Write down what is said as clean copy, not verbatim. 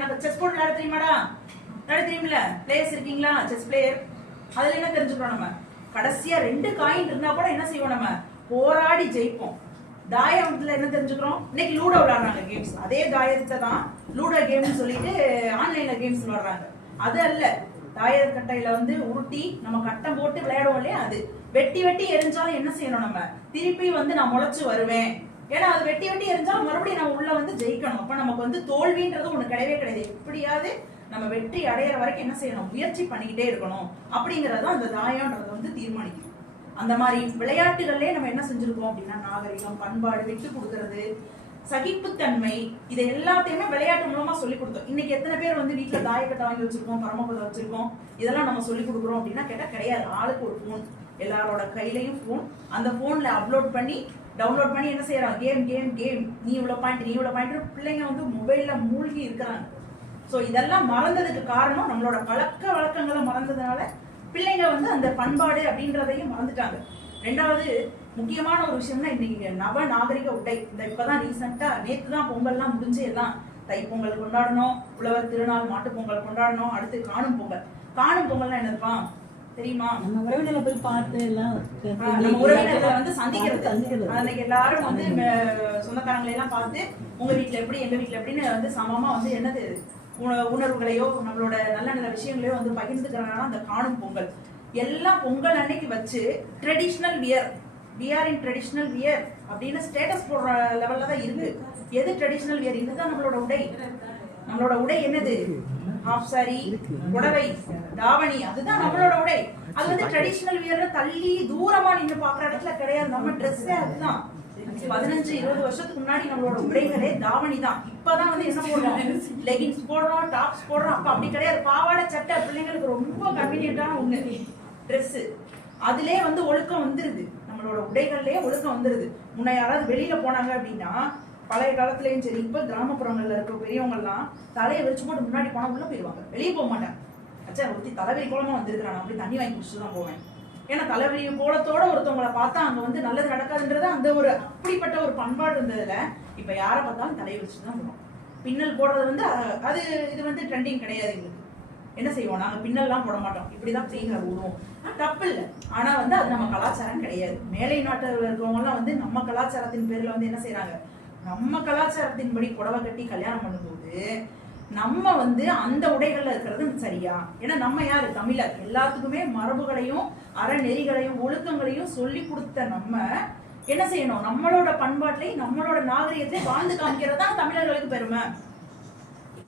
என்ன chess board விளையாட தெரியுமாடா? விளையாட தெரியுமில்ல? பிளேயர்ஸ் இருக்கீங்களா? Chess player. அதுல என்ன தெரிஞ்சுக்கிறோம் நம்ம? கடைசியா 2 காயின் இருந்தா கூட என்ன செய்வோம்? நம்ம போராடி ஜெயிப்போம். தாயத்துல என்ன தெரிஞ்சுக்கிறோம்? இன்னைக்கு லூடோ விளையாடுறாங்க கேம்ஸ். அதே தாயத்தை தான் லூடோ கேம்னு சொல்லிட்டு ஆன்லைன்ல கேம்ஸ் விளையாடுறாங்க. அது அல்ல. தாயக்கட்டையில வந்து உருட்டி நம்ம கட்டம் போட்டு விளையாடுவோம் இல்லையா? அது வெட்டி வெட்டி எரிஞ்சாலும் என்ன செய்யணும்? நம்ம திருப்பி வந்து நான் முளைச்சு வருவேன். ஏன்னா அது வெட்டி வெட்டி எரிஞ்சாலும் மறுபடியும் நம்ம உள்ள வந்து ஜெயிக்கணும். அப்ப நமக்கு வந்து தோல்வின்றது ஒண்ணு கிடையவே கிடையாது. எப்படியாவது நம்ம வெற்றி அடையிற வரைக்கும் என்ன செய்யணும்? முயற்சி பண்ணிக்கிட்டே இருக்கணும். அப்படிங்கறது அந்த தாயம்ன்றது வந்து தீர்மானிக்கும். அந்த மாதிரி விளையாட்டுகள்லயே நம்ம என்ன செஞ்சிருக்கோம் அப்படின்னா, நாகரிகம், பண்பாடு, விட்டு கொடுக்கறது, சகிப்புத்தன்மை, இதை எல்லாத்தையுமே விளையாட்டு மூலமா சொல்லி கொடுத்தோம். இன்னைக்கு எத்தனை பேர் வந்து வீட்டுல தாயக்கட்டை வாங்கி வச்சிருக்கோம், பரமபதம் வச்சிருக்கோம், இதெல்லாம் நம்ம சொல்லி கொடுக்குறோம் அப்படின்னா கேட்டா கிடையாது. ஆளுக்கு ஒரு போன், எல்லாரோட கையிலையும் போன். அந்த போன்ல அப்லோட் பண்ணி டவுன்லோட் பண்ணி என்ன செய்யறோம்? கேம் கேம் கேம், நீ இவ்வளவு பாயிண்ட், நீ இவ்வளவு பாயிண்ட். பிள்ளைங்க வந்து மொபைல்ல மூழ்கி இருக்கிறாங்க. சோ இதெல்லாம் மறந்ததுக்கு காரணம் நம்மளோட பழக்க வழக்கங்களை மறந்ததுனால பிள்ளைங்க வந்து அந்த பண்பாடு அப்படின்றதையும் மறந்துட்டாங்க. ரெண்டாவது முக்கியமான ஒரு விஷயம்னா, இன்னைக்கு நவ நாகரிக உடை. இந்த இப்பதான் ரீசெண்டா நேற்று தான் பொங்கல்லாம் முடிஞ்சு எல்லாம் தைப்பொங்கல் கொண்டாடணும், உழவர் திருநாள், மாட்டு பொங்கல் கொண்டாடணும், அடுத்து காணும் பொங்கல். காணும் பொங்கல்னா என்னதுப்பா தெரியுமா? நம்ம உறவினர்களை போய் பார்த்து எல்லாம் நம்ம உறவினர்களை வந்து சந்திக்கிறது. அன்னைக்கு எல்லாரும் வந்து சொந்தக்காரங்களை எல்லாம் பார்த்து உங்க வீட்டுல எப்படி, எங்க வீட்டுல எப்படின்னு வந்து சமமா வந்து என்னது உணர்வுகளையோ நம்மளோட நல்ல நல்ல விஷயங்களையோ வந்து பகிர்ந்துக்கிறாங்கன்னா அந்த காணும் பொங்கல். எல்லாம் பொங்கல் அன்னைக்கு வச்சு ட்ரெடிஷ்னல் வியர், ட்ரெடிஷ்னல் வியர் அப்படின்னு ஸ்டேட்டஸ் போடுற லெவல்ல தான் இருக்கு. எது ட்ரெடிஷ்னல் வியர்? இதுதான் நம்மளோட உடை. நம்மளோட உடை என்னது? ஹாஃப் சாரி, புடவை, தாவணி, அதுதான் நம்மளோட உடை. அது வந்து ட்ரெடிஷ்னல் வியர் தள்ளி தூரமா நின்று பாக்குற இடத்துல கிடையாது. நம்ம ட்ரெஸ்ஸே அதுதான். 15-20 வருஷத்துக்கு முன்னாடி நம்மளோட உடைகளே தாவணி தான். இப்பதான் வந்து என்ன போடுறோம்? லெகின்ஸ் போடுறோம், டாப்ஸ் போடுறோம். அப்ப அப்படி கிடையாது. பாவாடை சட்டை பிள்ளைங்களுக்கு ரொம்ப கன்வீனியன்டான ஒண்ணு ட்ரெஸ். அதுலயே வந்து ஒழுக்கம் வந்துருது. நம்மளோட உடைகள்லயே ஒழுக்கம் வந்துருது. முன்ன யாராவது வெளியில போனாங்க அப்படின்னா, பழைய காலத்துலயும் சரி, இப்ப கிராமப்புறங்கள்ல இருக்க பெரியவங்க எல்லாம் தலையை விரிச்சு போட்டு முன்னாடி போனா உள்ள போயிருவாங்க, வெளியே போக மாட்டாங்க. அச்சா ஒருத்தி தலைவலி கோலமா வந்திருக்கிறான், அப்படி தண்ணி வாங்கி குடிச்சுட்டு தான் போவேன். ஏன்னா தலைவலி கோலத்தோட ஒருத்தவங்களை பார்த்தா அங்க வந்து நல்லது நடக்காதுன்றது அந்த ஒரு அப்படிப்பட்ட ஒரு பண்பாடு இருந்ததுல இப்ப யாரை பார்த்தாலும் தலையை வச்சுட்டு தான் போறோம். பின்னல் போடுறது வந்து அது இது வந்து ட்ரெண்டிங் கிடையாது. எங்களுக்கு என்ன செய்வோம்? நாங்க பின்னல்லாம் போட மாட்டோம், இப்படிதான் ஃப்ரீஹேர் விடுவோம். தப்பு இல்லை. ஆனா வந்து அது நம்ம கலாச்சாரம் கிடையாது. மேலை நாட்டில் இருக்கிறவங்க எல்லாம் வந்து நம்ம கலாச்சாரத்தின் பேர்ல வந்து என்ன செய்யறாங்க? நம்ம கலாச்சாரத்தின்படி புடவை கட்டி கல்யாணம் பண்ணும்போது நம்ம வந்து அந்த உடைகள்ல இருக்கிறது சரியா? ஏன்னா நம்ம யாரு? தமிழர். எல்லாத்துக்குமே மரபுகளையும் அறநெறிகளையும் ஒழுக்கங்களையும் சொல்லி கொடுத்த நம்ம என்ன செய்யணும்? நம்மளோட பண்பாட்டிலையும் நம்மளோட நாகரிகத்தையும் வாழ்ந்து காமிக்கிறது தான் தமிழர்களுக்கு பெருமை.